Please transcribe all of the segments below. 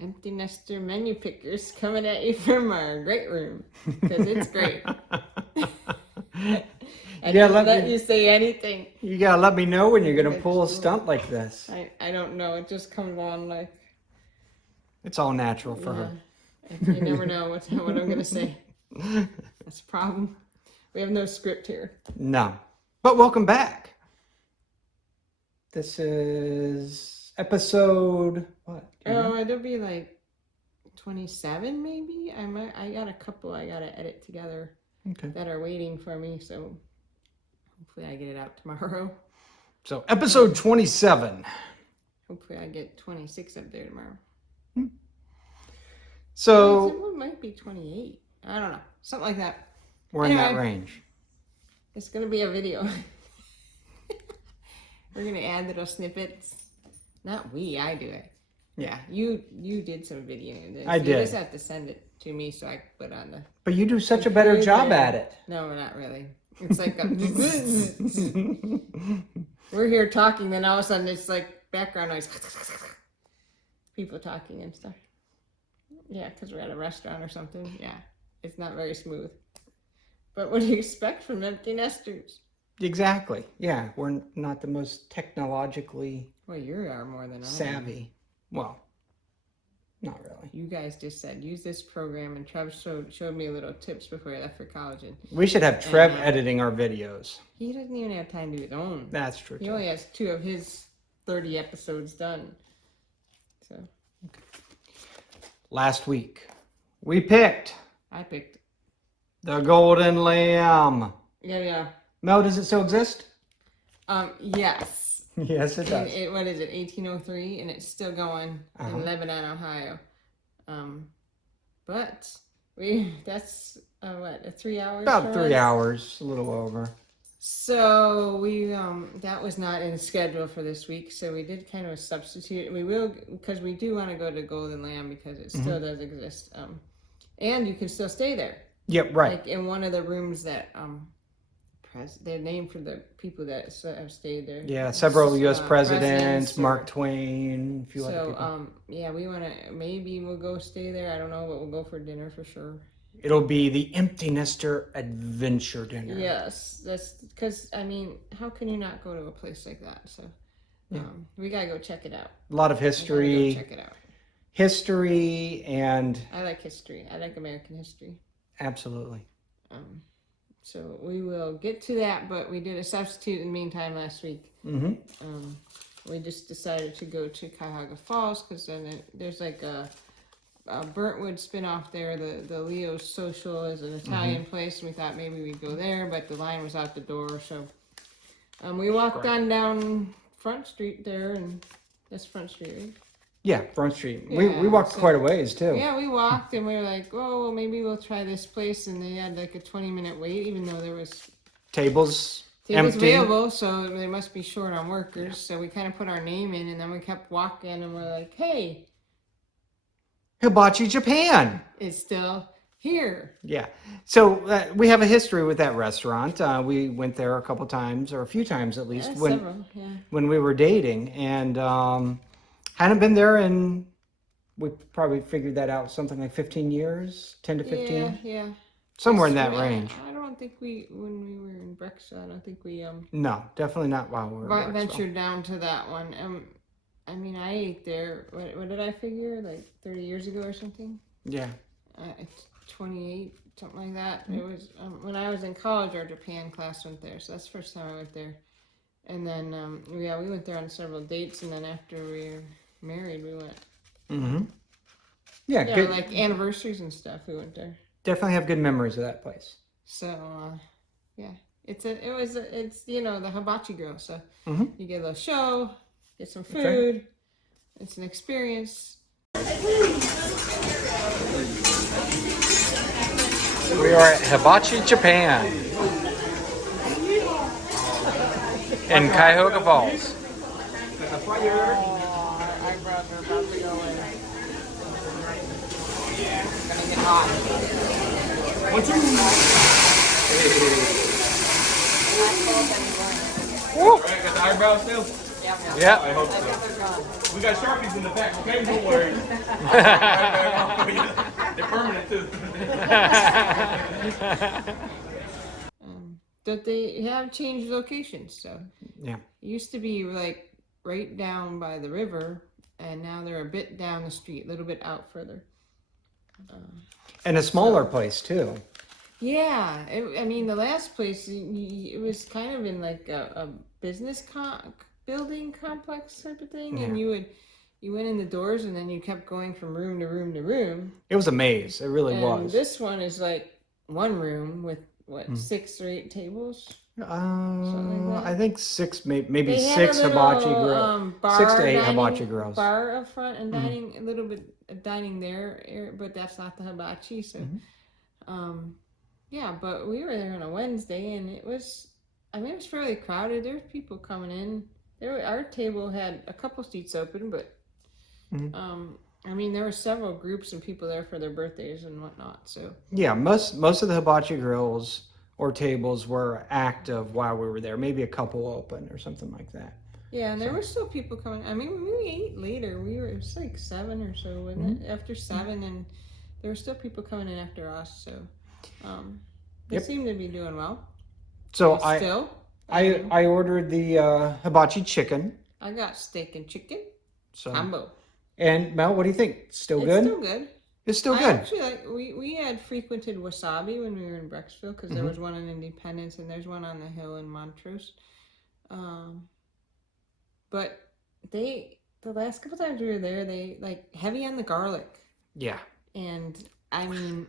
empty nester menu pickers coming at you from our great room because it's great. I didn't let you say anything. You gotta let me know when you're gonna pull a stunt like this. I don't know. It just comes on like. It's all natural for her. You never know what I'm gonna say. That's a problem. We have no script here. No, but welcome back. This is episode what? It'll be like 27 maybe. I got a couple I gotta edit together that are waiting for me, so hopefully I get it out tomorrow. So episode 27. Hopefully I get 26 up there tomorrow. So it might be 28. I don't know. Something like that. We're in that range. It's gonna be a video. We're gonna add little snippets. Not we, I do it. Yeah, you did some video. I did. You just have to send it to me so I can put on the. But you do such a better job at it. No, not really. It's like we're here talking, then all of a sudden it's like background noise. People talking and stuff. Yeah, because we're at a restaurant or something. Yeah, it's not very smooth. But what do you expect from empty nesters? Exactly. Yeah, we're not the most technologically well, you are more than savvy. Well, not really. You guys just said use this program, and Trev showed me little tips before I left for college. And we should have Trev editing our videos. He doesn't even have time to do his own. That's true. He only has 2 of his 30 episodes done. So. Okay. Last week, I picked the golden lamb. Yeah. Mel, does it still exist? Yes. Yes, it does. What is it, 1803? And it's still going in Lebanon, Ohio. But that's, what, 3 hours? About 3 hours, a little over. So we, that was not in schedule for this week, so we did kind of a substitute. We will, because we do want to go to Golden Lamb because it still does exist. And you can still stay there. Yep, right. Like in one of the rooms that, they're named for the people that have stayed there. Yeah, several U.S. presidents, Mark Twain, a few other people. So, yeah, we want to, maybe we'll go stay there. I don't know, but we'll go for dinner for sure. It'll be the Empty Nester Adventure Dinner. Yes, that's because, I mean, how can you not go to a place like that? So, we got to go check it out. A lot of history. Go check it out. History and... I like history. I like American history. Absolutely. So we will get to that, but we did a substitute in the meantime last week. We just decided to go to Cuyahoga Falls because then there's like a Burntwood spinoff there. The Leo's Social is an Italian place, and we thought maybe we'd go there, but the line was out the door. So we walked on down Front Street there, and that's Front Street, right? Yeah, Front Street. Yeah, we walked quite a ways, too. Yeah, we walked, and we were like, oh, well, maybe we'll try this place. And they had like a 20-minute wait, even though there was... Tables empty. Available, so they must be short on workers. Yeah. So we kind of put our name in, and then we kept walking, and we're like, hey... Hibachi Japan. It's still here. Yeah. So we have a history with that restaurant. We went there a couple times, or a few times at least, when we were dating. And... hadn't been there in, we probably figured that out, something like 15 years, 10 to 15? Yeah. Somewhere in that range. I don't think when we were in Brexville, I don't think we... No, definitely not while we were in ventured down to that one. I mean, I ate there, what did I figure, like 30 years ago or something? Yeah. 28, something like that. It was, when I was in college, our Japan class went there, so that's the first time I went there. And then, we went there on several dates, and then after we were married, we went. Yeah, good. Like anniversaries and stuff, we went there. Definitely have good memories of that place. So, yeah, it's the hibachi grill. So you get a little show, get some food. Okay. It's an experience. We are at Hibachi Japan in Cuyahoga Falls. Our eyebrows are about to go in. It's gonna get hot. Woo! Alright, got the eyebrows still? Yeah. I hope so. We got Sharpies in the back, okay? Don't worry. They're permanent too. But they have changed locations, so Yeah. it used to be like right down by the river, and now they're a bit down the street, a little bit out further. And a smaller place too. Yeah, I mean, the last place, it was kind of in like a business building complex type of thing, and Yeah. you went in the doors, and then you kept going from room to room to room. It was a maze. It really And was. this one is like one room with what, 6 or 8 tables? Something like that. I think maybe They had 6 a little, hibachi grills. 6 to 8 hibachi grills. Bar up front and dining, a little bit of dining there, but that's not the hibachi. So, yeah, but we were there on a Wednesday, and it was fairly crowded. There were people coming in. Our table had a couple seats open, but I mean, there were several groups and people there for their birthdays and whatnot. So yeah, most of the hibachi grills or tables were active while we were there. Maybe a couple open or something like that. yeah, and there were still people coming. I mean, we ate later. It was like 7 or so, wasn't it? After 7, and there were still people coming in after us. So they seem to be doing well. So I ordered the hibachi chicken. I got steak and chicken So combo. And Mel, what do you think? Still It's good? still good. It's still I good. actually we had frequented Wasabi when we were in Brecksville, because there was one in Independence and there's one on the hill in Montrose. But the last couple times we were there, they like heavy on the garlic. Yeah. And I mean,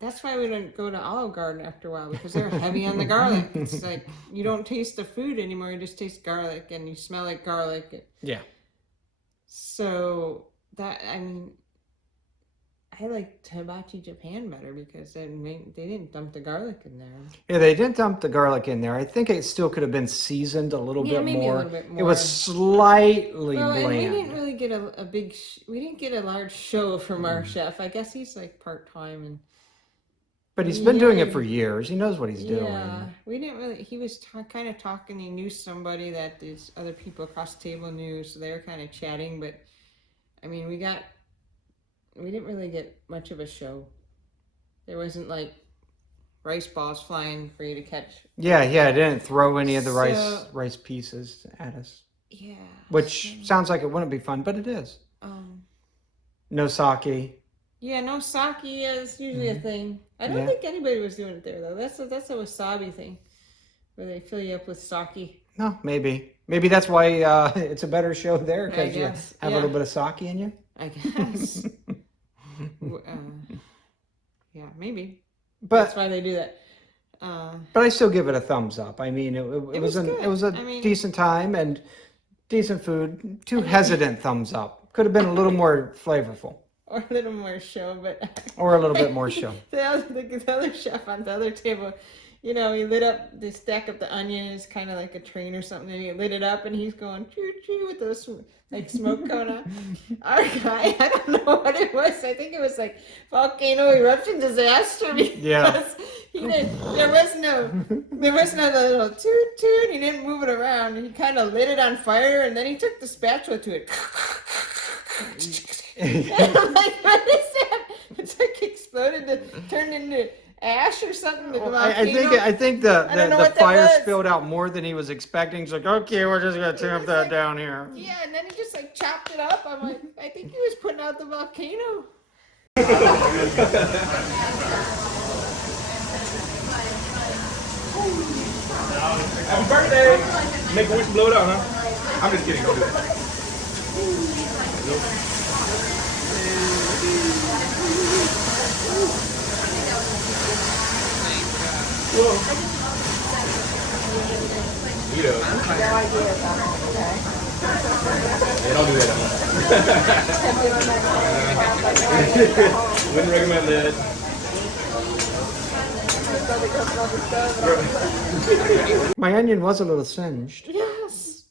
that's why we didn't go to Olive Garden after a while, because they're heavy on the garlic. It's like you don't taste the food anymore, you just taste garlic and you smell like garlic. Yeah. So I liked Hibachi Japan better because they didn't dump the garlic in there. Yeah, they didn't dump the garlic in there. I think it still could have been seasoned a little bit maybe more. a little bit more. It was slightly bland. And we didn't really get we didn't get a large show from our chef. I guess he's like part-time, and but he's been doing it for years. He knows what he's doing. Yeah, we didn't really. He was kind of talking. He knew somebody that these other people across the table knew, so they were kind of chatting. But I mean, we didn't really get much of a show. There wasn't like rice balls flying for you to catch. Yeah, I didn't throw any of the rice pieces at us. Yeah. Which sounds like it wouldn't be fun, but it is. No sake. Yeah, no sake is usually a thing. I don't think anybody was doing it there though. That's a wasabi thing, where they fill you up with sake. No, maybe that's why it's a better show there, because you have a little bit of sake in you. I guess. Yeah, maybe. But that's why they do that. But I still give it a thumbs up. I mean, it was a decent time and decent food. Too hesitant thumbs up. Could have been a little more flavorful. Or a little more show, but... Or a little bit more show. The other chef on the other table, he lit up the stack of the onions, kind of like a train or something, and he lit it up, and he's going choo-choo with those, like, smoke coming out. Our guy, I don't know what it was. I think it was, like, volcano eruption disaster, because there was no little toot-toot, he didn't move it around, he kind of lit it on fire, and then he took the spatula to it. And I'm like, what is that? It's like exploded, turned into ash or something. I think the fire spilled out more than he was expecting. He's like, okay, we're just gonna tamp that down here. Yeah, and then he just like chopped it up. I'm like, I think he was putting out the volcano. Happy birthday! Make a wish blow it out, huh? I'm just kidding. Don't do that. Whoa. Eat up. No idea about it, okay? Yeah, don't do that. Wouldn't recommend that. My onion was a little singed. Yes.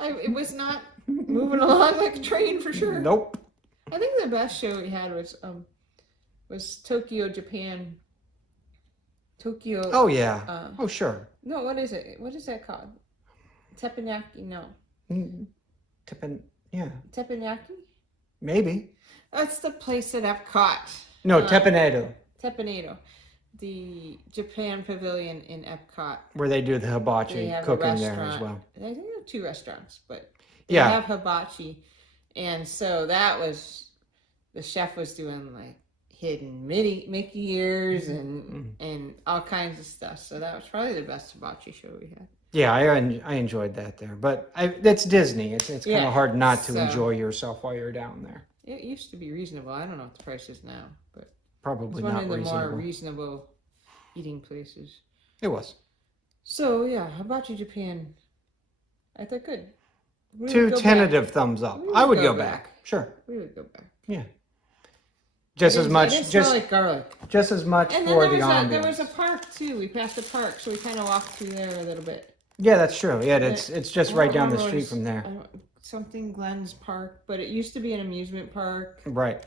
It was not moving along like a train for sure. Nope. I think the best show we had was Tokyo, Japan. Tokyo. Oh yeah. Oh sure. No, what is it? What is that called? Teppanyaki? No. Yeah. Teppanyaki? Maybe. That's the place at Epcot. No, Tepanedo, Tepanedo, the Japan Pavilion in Epcot. where they do the They hibachi have a cooking there restaurant. as well. I think they have 2 restaurants, but they Yeah. have hibachi. And so that was, the chef was doing like hidden Mickey ears and all kinds of stuff. So that was probably the best hibachi show we had. Yeah, I enjoyed that there, but it's Disney. It's kind Yeah, of hard not to so- enjoy yourself while you're down there. It used to be reasonable. I don't know what the price is now, but it's Probably one not of the more reasonable. reasonable eating places. It was. So yeah, hibachi Japan. I thought good. We would 2 go back. tentative thumbs up. We I would would go go back. back. Sure. We would go back. Yeah. Just as It much. didn't Just smell like garlic. just as much And then for there the was, ambiance. there was a park too. We passed a park, so we kind of walked through there a little bit. Yeah, that's true. Yeah, it's just I right don't down the remember street what from there. Something Glenn's Park, but it used to be an amusement park. Right.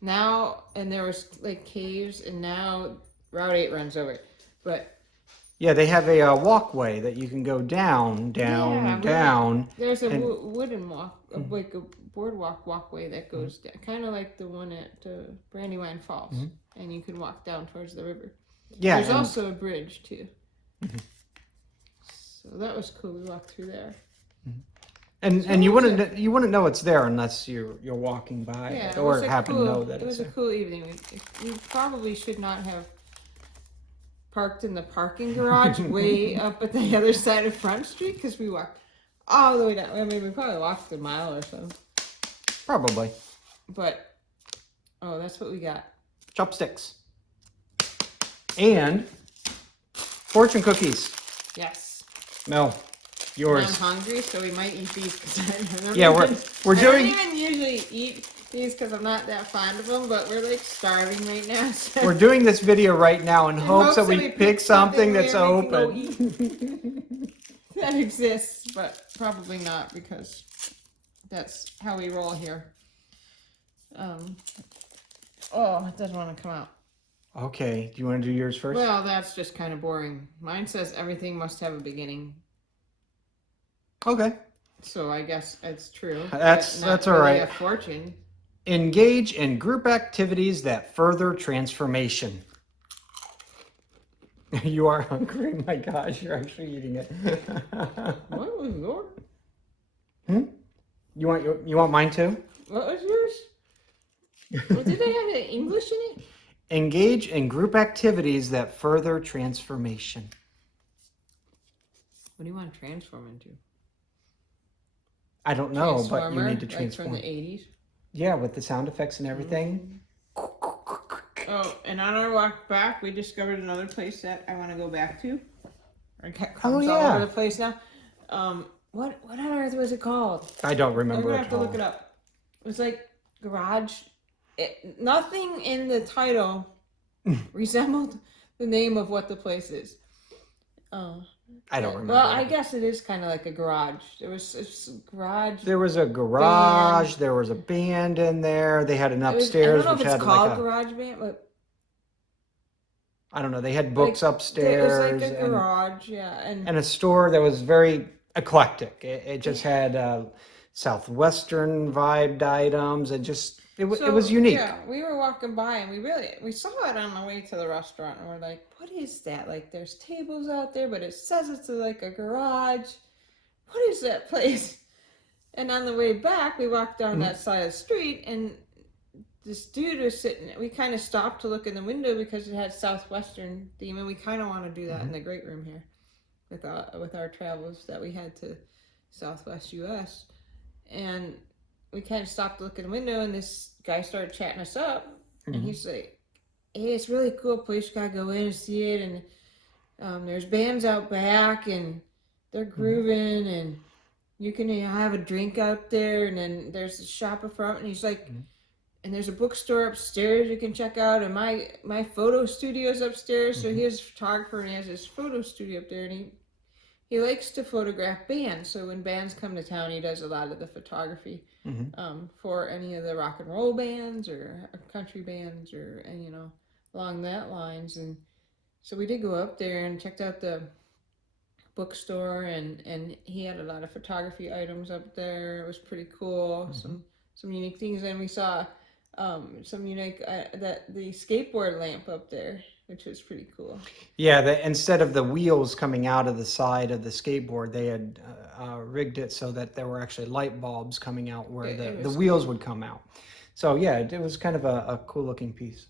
Now, and there was like caves, and now Route 8 runs over it. But Yeah, they have a walkway that you can go down. there's a and- wooden walk, like a boardwalk walkway that goes down, kind of like the one at Brandywine Falls, and you can walk down towards the river. Yeah, There's and- also a bridge too. So that was cool. We walked through there. and you wouldn't know it's there unless you're walking by Yeah, it it or was a happen cool, to know that it it's was a there. cool evening. We probably should not have parked in the parking garage way up at the other side of Front Street because we walked all the way down. I mean, we probably walked a mile or so. Probably. But that's what we got. Chopsticks. And fortune cookies. Yes. Mel, I'm yours. hungry, so we might eat these because I remember. Yeah, we're I doing don't even usually eat these because I'm not that fond of them, but we're like starving right now. So. we're doing this video right now in hopes that we pick something that's where we can go open. eat. That exists, but probably not because that's how we roll here. It doesn't want to come out. Okay, do you want to do yours first? Well, that's just kind of boring. Mine says everything must have a beginning, Okay. so I guess it's true. That's- but not that's all really right. A fortune. Engage in group activities that further transformation. You are hungry? My gosh, you're actually eating it. What was yours? You want mine too? What was yours? Well, did they have the English in it? Engage in group activities that further transformation. What do you want to transform into? I don't know, but you Transformer, need to like transform. from the 80s. Yeah, with the sound effects and everything. Oh, and on our walk back, we discovered another place that I want to go back to. I got Oh, crumbs all yeah. over the place now. What on earth was it called? I don't We're remember gonna at have to all. look it up. It was like garage. Nothing in the title resembled the name of what the place is. I don't remember. Well, I guess it is kind of like a garage. It's garage. There was a garage. There was a band in there. They had an upstairs I don't which know if had it's called like a. garage band, but I don't know. They had books like, upstairs. It was like a garage, yeah, and a store that was very eclectic. It just had southwestern vibed items. It was unique. Yeah, we were walking by and we saw it on the way to the restaurant and we're like, what is that? Like there's tables out there, but it says it's like a garage. What is that place? And on the way back, we walked down that side of the street and this dude was sitting, we kind of stopped to look in the window because it had southwestern theme and we kind of want to do that in the great room here with our travels that we had to Southwest US. And we kind of stopped to look in the window and this guy started chatting us up and he's like, hey, it's a really cool place, you gotta go in and see it, and there's bands out back and they're grooving and you can have a drink out there, and then there's a shop up front, and he's like, and there's a bookstore upstairs you can check out, and my photo studio's upstairs, so he is a photographer and he has his photo studio up there, and he likes to photograph bands, so when bands come to town, he does a lot of the photography for any of the rock and roll bands or country bands or along that lines. And so we did go up there and checked out the bookstore, and he had a lot of photography items up there. It was pretty cool. Some some unique things, and we saw some unique that the skateboard lamp up there, which was pretty cool. Yeah, instead of the wheels coming out of the side of the skateboard, they had rigged it so that there were actually light bulbs coming out where the wheels would come out. So yeah, it was kind of a cool looking piece.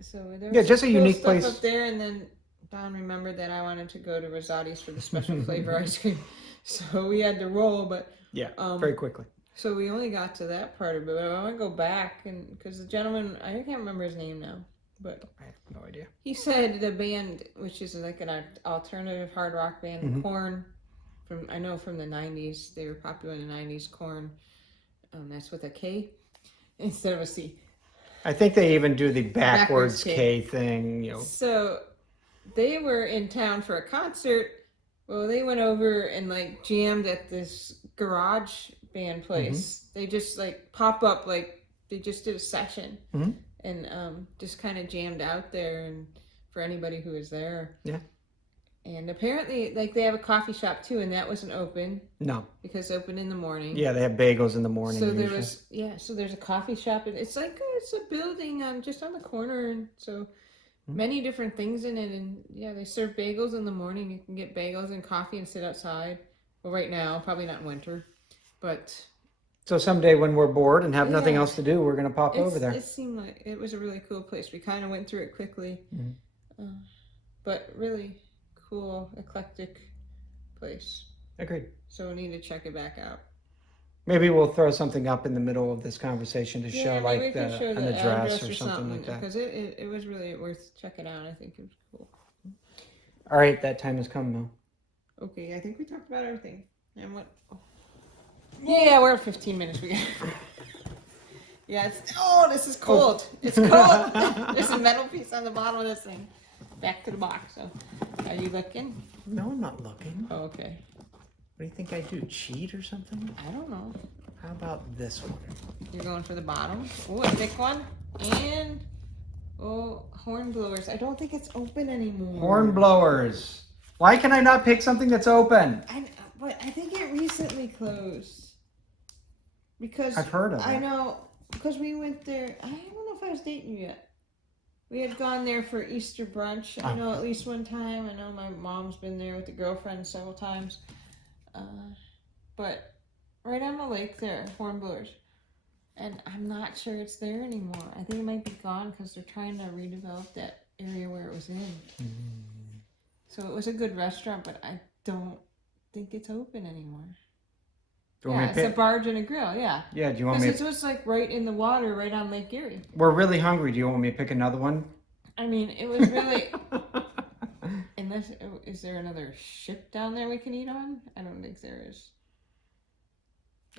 So there was just a cool unique stuff place up there, and then Don remembered that I wanted to go to Rosati's for the special flavor ice cream, so we had to roll. But very quickly. So we only got to that part of it. But I want to go back, and because the gentleman, I can't remember his name now, but I have no idea. He said the band, which is like an alternative hard rock band, Korn, from the 90s. They were popular in the 90s. Korn, that's with a K instead of a C. I think they even do the backwards K thing. So they were in town for a concert. Well, they went over and like jammed at this garage band place. They just like pop up, like they just did a session and just kind of jammed out there, and for anybody who was there. Yeah. And apparently, like, they have a coffee shop too, and that wasn't open. No. Because it's open in the morning. Yeah, they have bagels in the morning. So there was, so there's a coffee shop, and it's like, it's a building just on the corner, and so many different things in it, and they serve bagels in the morning. You can get bagels and coffee and sit outside. Well, right now, probably not in winter, but... So someday when we're bored and have nothing else to do, we're going to pop over there. It seemed like it was a really cool place. We kind of went through it quickly, but really... cool, eclectic place. Agreed. So we need to check it back out. Maybe we'll throw something up in the middle of this conversation to show like an address or something like that. Because it was really worth checking out. I think it was cool. All right, that time has come, Mel. Okay, I think we talked about everything. And what? Oh. Yeah, we're at 15 minutes. This is cold. It's cold. There's a metal piece on the bottom of this thing. Back to the box. So, are you looking? No, I'm not looking. Oh, okay. What do you think I do? Cheat or something? I don't know. How about this one? You're going for the bottom. Oh, a thick one. And horn blowers. I don't think it's open anymore. Horn blowers. Why can I not pick something that's open? But I think it recently closed. Because I've heard of it. I know, because we went there. I don't know if I was dating you yet. We had gone there for Easter brunch. I know at least one time. I know my mom's been there with the girlfriend several times. But right on the lake there, horn blowers. And I'm not sure it's there anymore. I think it might be gone because they're trying to redevelop that area where it was in. So it was a good restaurant, but I don't think it's open anymore. It's a barge and a grill, Yeah, do you want me to... Because it was like right in the water, right on Lake Erie. We're really hungry. Do you want me to pick another one? I mean, it was really... Is there another ship down there we can eat on? I don't think there is.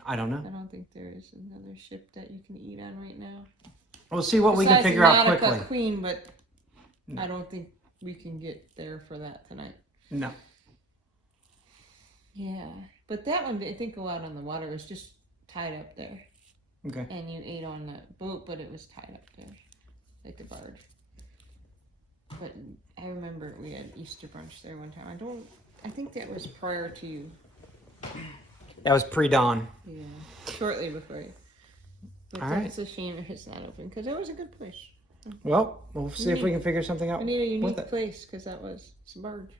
I don't know. I don't think there is another ship that you can eat on right now. We'll see what we can figure out quickly. Queen, but I don't think we can get there for that tonight. No. Yeah. But that one didn't go out on the water. It was just tied up there. Okay. And you ate on the boat, but it was tied up there, like the barge. But I remember we had Easter brunch there one time. I think that was prior to you. That was pre-dawn. Yeah, shortly before you. But it's a shame if it's not open, because it was a good place. Well, we'll see if we can figure something out. We need a unique place, because it's a barge.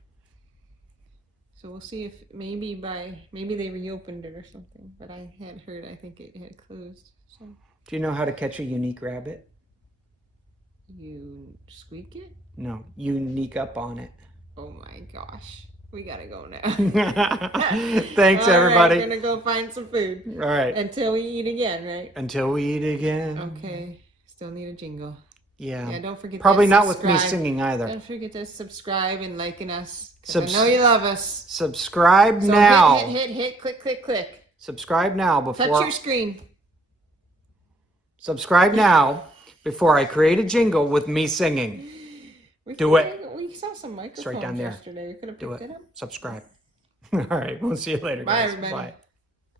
So we'll see if maybe they reopened it or something. But I had heard, I think it had closed. So. Do you know how to catch a unique rabbit? You squeak it? No, you sneak up on it. Oh my gosh. We gotta go now. Thanks, everybody. We're gonna go find some food. All right. Until we eat again, right? Until we eat again. Okay. Still need a jingle. Yeah. Yeah, don't forget Probably to not with me singing either. Don't forget to subscribe and liking us. I know you love us. Subscribe now. Hit, click. Subscribe now before... Touch your screen. Subscribe now before I create a jingle with me singing. Do it. We saw some microphones right down there. yesterday. We could have picked it up. Subscribe. All right. We'll see you later, guys. Bye, everybody. Bye.